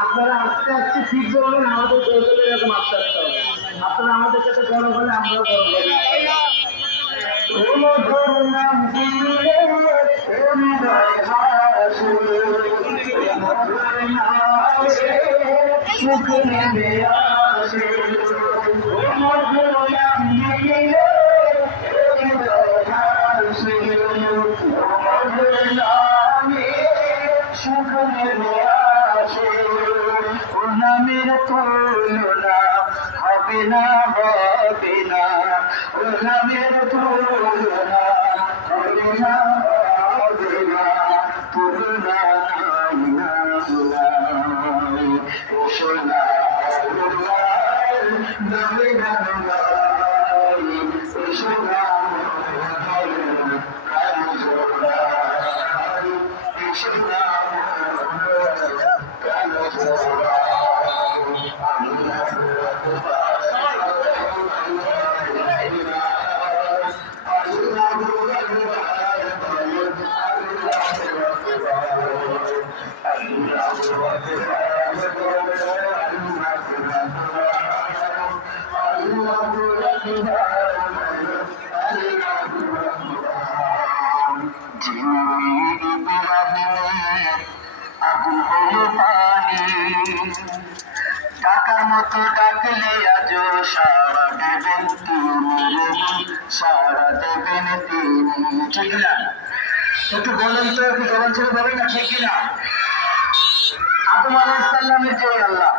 আপনারা আস্তে আস্তে ঠিক বলবেন আমাদের বলতে এরকম আস্তে আস্তে হবে। আপনারা আমাদের সাথে গরম হলে আমরাও বড় হব। সুখ নেবে আসে। তুলনা হবে না হবে না। ও নামের তুলনা হবে না হবে না। তুলনা নাই নাই ও সোনা নামে নাই ও সোনা আগুন মতো ডাকলে আজ সারা দেবেন তিনি সারা দেবেন তিনি ঠিক না একটু বলেন তো, একটু জবান ছেড়ে বলেন না, ঠিক কিনা? আদম আলাইসাল্লামের যে আল্লাহ।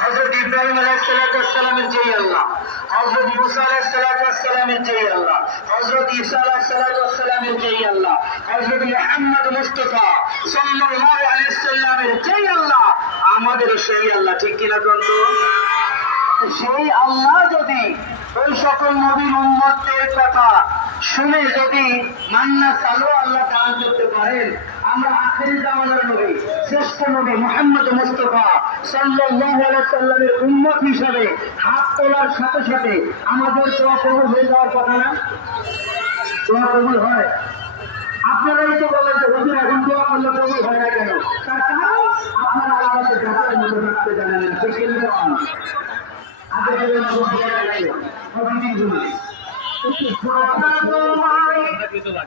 হজরত ইব্রাহিম আলাইসালামের যে আল্লাহ হজরত মুসা আলাইসালামের যে আল্লাহ হজরত ঈসা আলাইসালামের যে আল্লাহ হজরত মোহাম্মদ মুস্তফা সাল্লাল্লাহু আলাইহি সাল্লামের আল্লাহ আমাদের সেই আল্লাহ, ঠিক কিনা কন্ত সেই আল্লাহ যদি ওই সকল নবীর উম্মতের কথা শুনে যদি মান্না চালু আল্লাহ দান করতে পারেন আমরা আখেরি জামানার নবী শ্রেষ্ঠ নবী মোহাম্মদ মুস্তফা সাল্লাল্লাহু আলাইহি সাল্লামের উম্মত হিসাবে হাত তোলার সাথে সাথে আমাদের দোয়া কবুল হয়ে যাওয়ার কথা না? দোয়া কবুল হয়। আপনারাই তো বলেন যে হুজুর এখন দোয়া করলে কবুল হয় না কেন? তার কারণ আপনারা জাতের জানেন না আগে থেকে নবী একটু তোমায়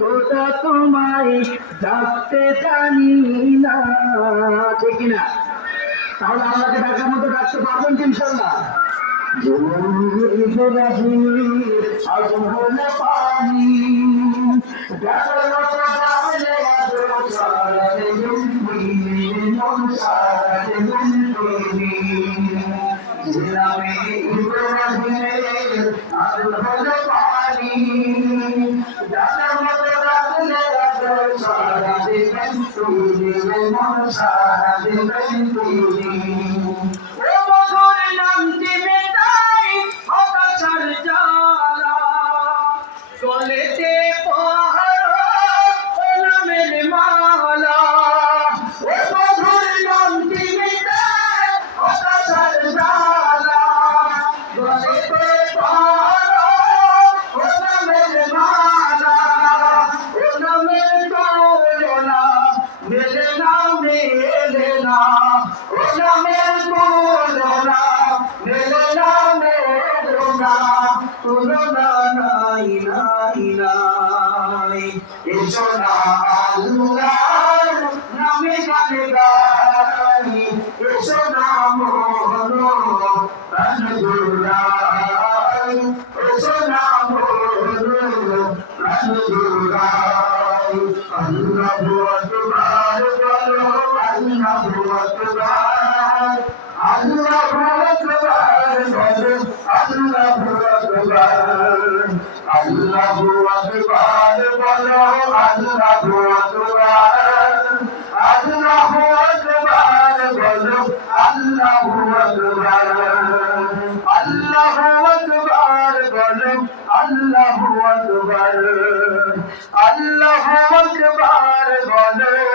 খোদা তোমায় ডাকতে জানি না। ঠিক না তাহলে আমাকে ডাকার মতো ডাকতে পারবেন কি ইনশাল্লাহ পানি। সারা দেবেন তুমি মন সারা দেবেন তিনি না। ও নামের করোনা মেলে না মেলে না তুলনা নাই নাই নাই। এসো না আল্লাহর নামে গানে গাই। এসো না মোহন প্রাণ জুড়াই এসো না মোহন প্রাণ জুড়াই আল্লাহু আল্লাহু আল্লাহু আল্লাহু আল্লাহু আল্লাহু আল্লাহু আল্লাহু আল্লাহু আল্লাহু আকবার। আল্লাহু আকবার বলো